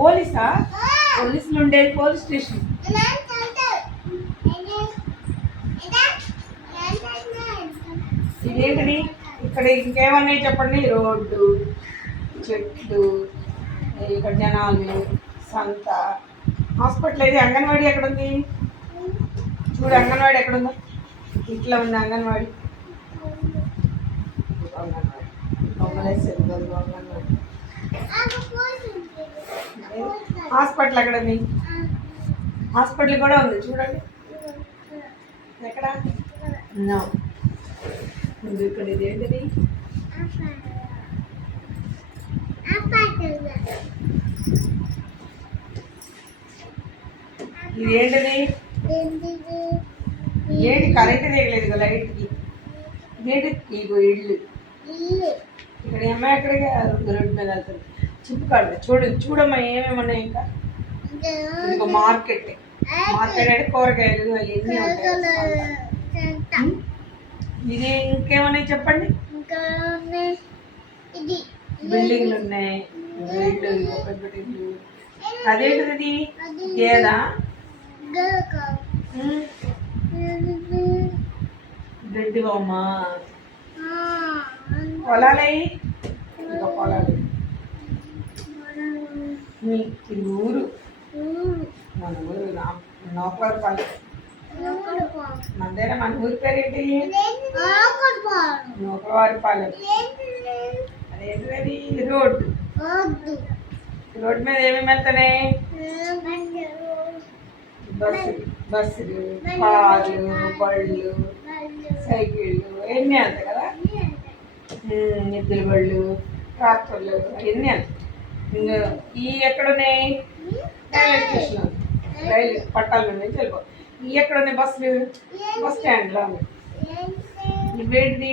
పోలీసా? పోలీసులు ఉండేది police station. ఇదేంటిది? ఇక్కడ ఇంకేమన్నాయి చెప్పండి. రోడ్డు, చెట్లు, ఇక్కడ జనాలు, సంత, హాస్పిటల్. ఇది అంగన్వాడీ ఎక్కడుంది? చూడు అంగన్వాడీ ఎక్కడుందో. ఇట్లా ఉంది అంగన్వాడీ. హాస్పిటల్ ఎక్కడ ఉంది? హాస్పిటల్ కూడా ఉంది చూడండి. ఎక్కడ? ఇక్కడ ఇది ఏంటిది? ఇది ఏంటిది? ఏంటి కరెంట్ తీయలేదు లైట్కి. ఇదేంటి? ఇగో ఇల్లు. ఇక్కడ అమ్మాయి ఎక్కడికి రోడ్డు మీద వెళ్తుంది. చిప్పుకాడు చూడమ్మా ఏమేమి ఉన్నాయి. ఇంకా ఇంకో మార్కెట్. మార్కెట్ అంటే కూరగాయలు అవన్నీ ఉంటాయి. ఇది ఇంకేమన్నాయి చెప్పండి. బిల్డింగ్లు ఉన్నాయి. ఇల్లు పెద్ద ఇల్లు. అదేంటిది? గేదా? గడ్డి బొమ్మ. పొలాలయ్యి ఇంకా పొలాలు. ఇది ఊరు. మన ఊరు నౌకలవారిపాలెం. మధ్యాహ్నం మన ఊరి పేరు ఏంటి? నౌకలవారిపాలెం. అదేంటిది? రోడ్డు. రోడ్డు మీద ఏమేమి వెళ్తున్నాయి? బస్సులు, కార్లు, బళ్ళు, సైకిళ్ళు ఎన్ని వెళ్తాయి కదా. ఎద్దుల బళ్ళు, ట్రాక్టర్లు అవన్నీ వెళ్తాయి. ఇంకా ఈ ఎక్కడున్నాయి? Railway station. రైలు పట్టాల నుంచి వెళ్ళిపో. ఈ ఎక్కడున్నాయి? బస్సులు బస్ స్టాండ్లో ఉన్నాయి. ఇవేంటిది?